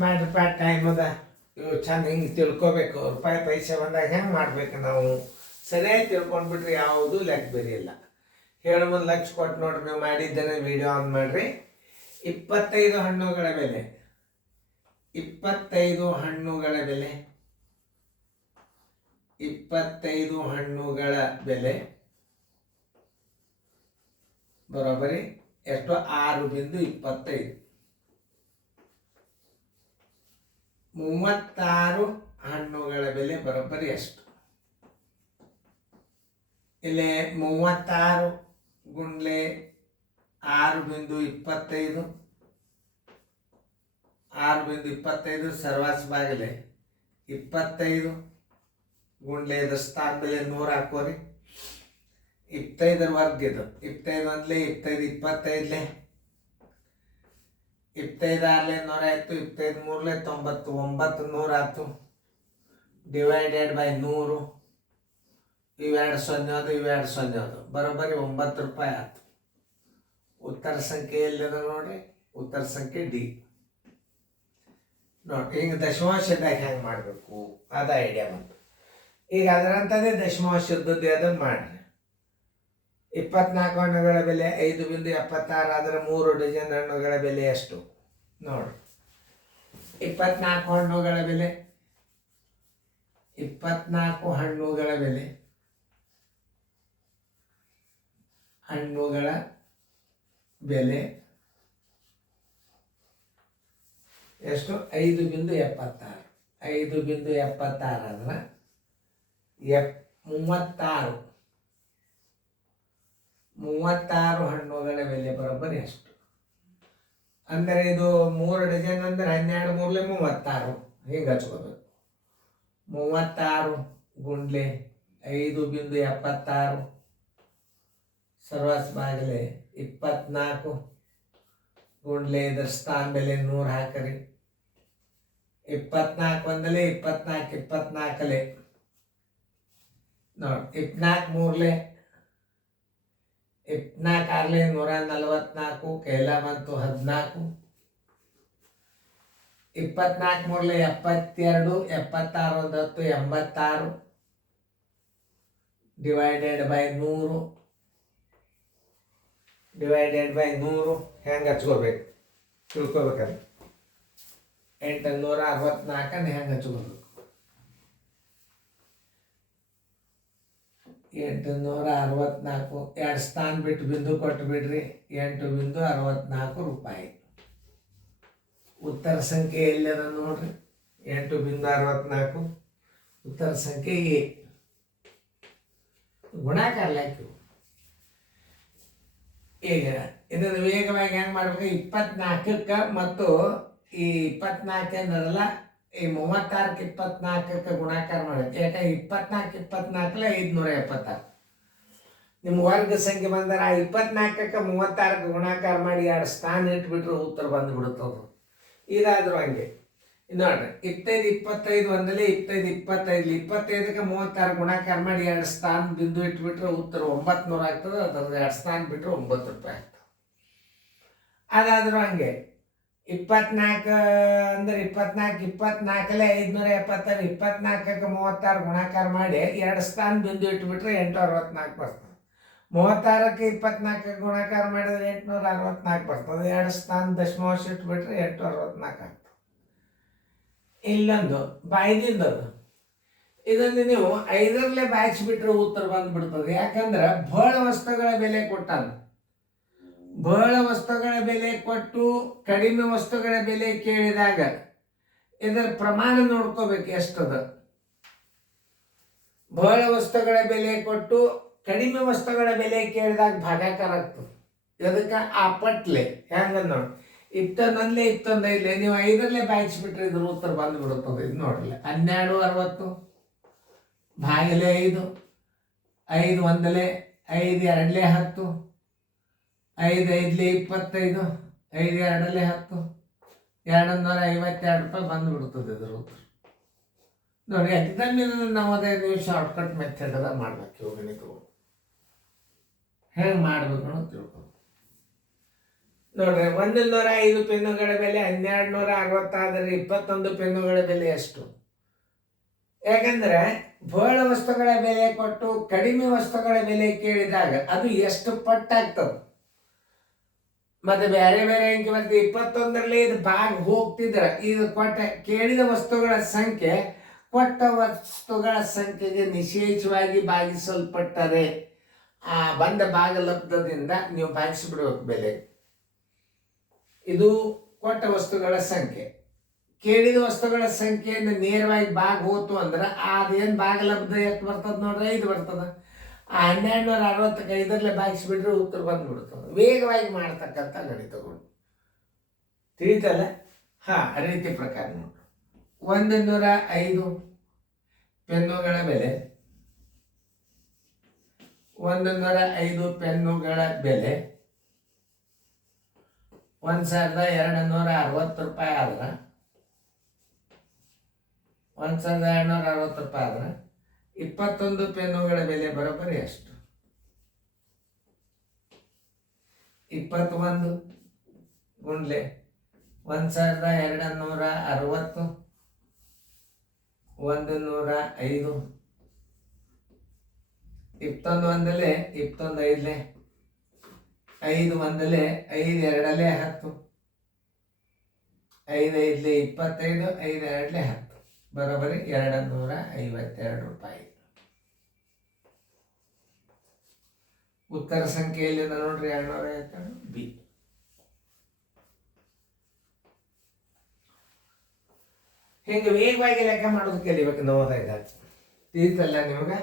ಮಾಡ್ರಪ್ಪ time ಅದ ಇವು ಚಂದ ಹಿಂಗೆ ತಿಳ್ಕೊಬೇಕು ರೂಪಾಯಿ ಪೈಸೆ ಬಂದಾಗ ಹೆಂಗೆ ಮಾಡ್ಬೇಕು ನಾವು ಸರಿಯಾಗಿ ತಿಳ್ಕೊಂಡ್ಬಿಟ್ರೆ ಯಾವುದೂ ಲೆಕ್ಕ ಬೇರೆ ಇಲ್ಲ. ಹೇಳು ಮುಂದೆ ಲಕ್ಷ ಕೊಟ್ಟು ನೋಡ್ರಿ ನೀವು ಮಾಡಿದ್ದೇನೆ ವಿಡಿಯೋ ಆನ್ ಮಾಡಿರಿ. 25 ಹಣ್ಣುಗಳ ಬೆಲೆ 25 ಹಣ್ಣುಗಳ ಬೆಲೆ 25 ಹಣ್ಣುಗಳ ಬೆಲೆ ಬರೋಬ್ಬರಿ ಎಷ್ಟು? 6.25. 36 ಹಣ್ಣುಗಳ ಬೆಲೆ ಬರೋಬ್ಬರಿ ಎಷ್ಟು? ಇಲ್ಲಿ 36 ಗುಂಡ್ಲೆ 6.25 6.25 ಸರ್ವಾಸ ಬಾಗಿಲೆ 25 ಗುಂಡ್ಲೆ ಇದ್ರ ಸ್ಥಾನ ಬೆಲೆ 100 ಹಾಕೋರಿ. 25 ವರ್ಗ ಇದು 25 ಒಂದ್ಲೆ 25 25ಲೆ 25 6ಲೆ 100 ಆಯ್ತು. 25 3ಲೆ 90 900 ಆಯ್ತು. Divided by 100. ಇವೆರಡು ಸೊನ್ನೆ ಅದು ಇವೆರಡು ಸೊನ್ನೆ ಅದು ಬರೋಬ್ಬರಿ 9 ರೂಪಾಯಿ ಆಯ್ತು. ಉತ್ತರ ಸಂಖ್ಯೆ ಎಲ್ಲಿದೆ ನೋಡ್ರಿ? ಉತ್ತರ ಸಂಖ್ಯೆ ಡಿ ನೋಡ್ರಿ. ಹಿಂಗೆ ದಶಮಾಂಶದಾಗ ಹೆಂಗೆ ಮಾಡಬೇಕು ಅದ ಐಡಿಯಾ ಬಂತು. ಈಗ ಅದರಂಥದ್ದೇ ದಶಮಾಂಶದ್ದು ಅದನ್ನು ಮಾಡ್ರಿ. 24 ಹಣ್ಣುಗಳ ಬೆಲೆ 5.76 ಆದರೆ 3 ಡಜನ್ ಹಣ್ಣುಗಳ ಬೆಲೆ ಎಷ್ಟು ನೋಡ್ರಿ. 24 ಹಣ್ಣುಗಳ ಬೆಲೆ 24 ಹಣ್ಣುಗಳ ಬೆಲೆ ಎಷ್ಟು? 5.76 5.76 ಅಂದ್ರೆ 36 ಹಣ್ಣುಗಳ ಬೆಲೆ ಬರೋಬ್ಬರಿ ಎಷ್ಟು? ಅಂದರೆ ಇದು 3 ಡಜನ್ ಅಂದ್ರೆ 12 3ಲೆ 36 ಹಿಂಗೆ ಹಚ್ಕೋಬೇಕು. 36 ಗುಂಡ್ಲೆ 5.76 ಸರ್ವಾಸ ಬಾಗಿಲೆ 24 ಗುಂಡ್ಲೆ ಇದ್ರ ಸ್ಥಾನ ಬೆಲೆ 100 ಹಾಕರಿ. 24 ಒಂದಲೆ 24 24ಲೆ ನೋಡಿ. 24 3ಲೆ 24 6ಲೆ 144 ಕೈಲ ಬಂತು 14. 24 3ಲೆ 72 76 10 86 ಡಿವೈಡೆಡ್ ಬೈ 100 ಹೆಂಗೆ ಹಚ್ಕೋಬೇಕು ತಿಳ್ಕೊಬೇಕಂದ್ರೆ 864 ಹೆಂಗೆ ಹಚ್ಕೋಬೇಕು? 864 ಎರಡು ಸ್ಥಾನ ಬಿಟ್ಟು ಬಿಂದು ಕೊಟ್ಟು ಬಿಡ್ರಿ. 8.64 ರೂಪಾಯಿ. ಉತ್ತರ ಸಂಖ್ಯೆ ಎಲ್ಲದ ನೋಡ್ರಿ? 8.64 ಉತ್ತರ ಸಂಖ್ಯೆ ಎ. ಗುಣಾಕಾರ ಲೆಕ್ಕ. ಈಗ ಇದನ್ನು ವೇಗವಾಗಿ ಹೆಂಗೆ ಮಾಡ್ಬೇಕು? 24ಕ್ಕೆ ಮತ್ತು ಈ 24 ಏನದಲ್ಲ ಈ 36ಕ್ಕೆ 24ಕ್ಕೆ ಗುಣಾಕಾರ ಮಾಡಬೇಕು. ಯಾಕಂದ್ರೆ 24 24ಲೆ 576 ನಿಮ್ಮ ವರ್ಗ ಸಂಖ್ಯೆ ಬಂದರೆ ಆ 24ಕ್ಕೆ 36ಕ್ಕೆ ಗುಣಾಕಾರ ಮಾಡಿ ಎರಡು ಸ್ಥಾನ ಇಟ್ಬಿಟ್ರೆ ಉತ್ತರ ಬಂದುಬಿಡುತ್ತದು. ಇದಾದರೂ ಹಂಗೆ ನೋಡ್ರಿ. 25 25 ಒಂದಲೇ 25 25 25ಕ್ಕೆ 36 ಗುಣಾಕಾರ ಮಾಡಿ ಎರಡು ಸ್ಥಾನ ಬಿಂದು ಇಟ್ಬಿಟ್ರೆ ಉತ್ತರ 900 ಆಗ್ತದೆ. ಅದ್ರದ್ದು ಎರಡು ಸ್ಥಾನ ಬಿಟ್ಟರೆ 9 ರೂಪಾಯಿ ಆಗ್ತದೆ. ಅದಾದರೂ ಹಂಗೆ 24 ಅಂದ್ರೆ 24 24ಲೆ 576 24ಕ್ಕೆ 36 ಗುಣಾಕಾರ ಮಾಡಿ ಎರಡು ಸ್ಥಾನ ಬಿಂದು ಇಟ್ಬಿಟ್ರೆ 864 ಬರ್ತದೆ. 36ಕ್ಕೆ 24ಕ್ಕೆ ಗುಣಾಕಾರ ಮಾಡಿದ್ರೆ 864 ಬರ್ತದೆ. ಎರಡು ಸ್ಥಾನ ದಶಮಾಂಶ ಇಟ್ಬಿಟ್ರೆ 864 ಆಗ್ತದೆ. ಇಲ್ಲೊಂದು ಬಾಯ್ದಿಂದದು ಇದನ್ನು ನೀವು 5ರಲ್ಲೇ ಬಾಯಿಸಿಬಿಟ್ರೆ ಉತ್ತರ ಬಂದ್ಬಿಡ್ತದೆ. ಯಾಕಂದ್ರೆ ಬಹಳ ವಸ್ತುಗಳ ಬೆಲೆ ಕೊಟ್ಟಾನ. ಬಹಳ ವಸ್ತುಗಳ ಬೆಲೆ ಕೊಟ್ಟು ಕಡಿಮೆ ವಸ್ತುಗಳ ಬೆಲೆ ಕೇಳಿದಾಗ ಇದರ ಪ್ರಮಾಣ ನೋಡ್ಕೋಬೇಕು ಎಷ್ಟದ. ಬಹಳ ವಸ್ತುಗಳ ಬೆಲೆ ಕೊಟ್ಟು ಕಡಿಮೆ ವಸ್ತುಗಳ ಬೆಲೆ ಕೇಳಿದಾಗ ಭಾಗಾಕಾರ ಆಗ್ತದೆ. ಇದಕ್ಕೆ ಆ ಪಟ್ಲೆ ಹೆಂಗ ನೋಡಿ. ಇತ್ತೊಂದೊಂದ್ಲೆ ಇತ್ತೊಂದೈದ್ಲೆ ನೀವು 5ರಲ್ಲೇ ಬಾಯಿಸಿಬಿಟ್ರೆ ಇದ್ರ ಉತ್ತರ ಬಂದ್ಬಿಡುತ್ತದೆ. ಇದು ನೋಡ್ರಲ್ಲ 1260 ಭಾಗಿಲೆ 5 5 ಒಂದಲೆ 5 2ಲೆ 10 5 5ಲೆ 25 5 2ಲೆ 10 252 ರೂಪಾಯಿ ಬಂದುಬಿಡ್ತದೆ ಇದ್ರ ಉತ್ತರ ನೋಡಿ. ಎಕ್ಸಾಮಿನ ನವೋದಯ ನೀವು ಶಾರ್ಟ್ಕಟ್ ಮೆಥಡ್ ಅದ ಮಾಡ್ಬೇಕು. ಇವು ಗಣಿತಗಳು ಹೆಂಗೆ ಮಾಡ್ಬೇಕು ಅನ್ನೋದು ತಿಳ್ಕೊಂಡು ನೋಡ್ರಿ 105 ಪೆನ್ನುಗಳ ಬೆಲೆ 1260 ಆದರೆ 21 ಪೆನ್ನುಗಳ ಬೆಲೆ ಎಷ್ಟು? ಯಾಕಂದ್ರೆ ಬಹಳ ವಸ್ತುಗಳ ಬೆಲೆ ಕೊಟ್ಟು ಕಡಿಮೆ ವಸ್ತುಗಳ ಬೆಲೆ ಕೇಳಿದಾಗ ಅದು ಎಷ್ಟು ಪಟ್ಟಾಗ್ತದೆ. ಮತ್ತೆ ಬೇರೆ ಬೇರೆ ಅಂಕಿ ಮತ್ತೆ 21ರಲ್ಲಿ ಇದು ಭಾಗ ಹೋಗ್ತಿದ್ರ ಇದು ಕೇಳಿದ ವಸ್ತುಗಳ ಸಂಖ್ಯೆ ಕೊಟ್ಟ ವಸ್ತುಗಳ ಸಂಖ್ಯೆಗೆ ನಿಶೇಷವಾಗಿ ಭಾಗಿಸಲ್ಪಟ್ಟರೆ ಆ ಬಂದ ಭಾಗಲಬ್ಧದಿಂದ ನೀವು ಭಾಗಿಸಿಬಿಡ್ಬೇಕು ಬೆಲೆ. ಇದು ಕೊಟ್ಟ ವಸ್ತುಗಳ ಸಂಖ್ಯೆ. ಕೇಳಿದ ವಸ್ತುಗಳ ಸಂಖ್ಯೆಯಿಂದ ನೇರವಾಗಿ ಭಾಗ ಹೋತು ಅಂದ್ರೆ ಅದೇನು ಭಾಗಲಬ್ಧ ಎಷ್ಟು ಬರ್ತದೆ ನೋಡ್ರಿ? 5 ಬರ್ತದೆ. ಆ 1260ಕ್ಕೆ 5ರಲ್ಲೇ ಭಾಗಿಸಿಬಿಟ್ರೆ ಉತ್ತರ ಬಂದ್ಬಿಡ್ತದೆ. ವೇಗವಾಗಿ ಮಾಡ್ತಕ್ಕಂಥ ಗಣಿತಗಳು ತಿಳಿತಲ್ಲ? ರೀತಿ ಪ್ರಕಾರ ನೋಡ್ರಿ. 105 ಪೆನ್ನುಗಳ ಬೆಲೆ 105 ಪೆನ್ನುಗಳ ಬೆಲೆ 1260 ರೂಪಾಯಿ ಆದ್ರೆ 1260 ರೂಪಾಯಿ ಆದ್ರೆ 21 ಪೆನ್ನುಗಳ ಬೆಲೆ ಬರೋಬ್ಬರಿ ಎಷ್ಟು? 21 ಗುಂಡ್ಲೆ 1260 105 21 ಒಂದಲೇ 21 ಐದಲೇ 5 ಒಂದಲೇ 5 ಎರಡಲೇ 10 5 ಐದಲೇ 25 5 ಎರಡಲೇ 10 ಬರೋಬ್ಬರಿ 252 ರೂಪಾಯಿ. ಉತ್ತರ ಸಂಖ್ಯೆಯಲ್ಲಿ ನೋಡ್ರಿ 252 ಬಿ. ಹಿಂಗೆ ವೇಗವಾಗಿ ಲೆಕ್ಕ ಮಾಡೋದು ಕಲಿಬೇಕು. ನವೋದಯದಾಗ ತಿಳಿತಲ್ಲ ನಿಮ್ಗೆ?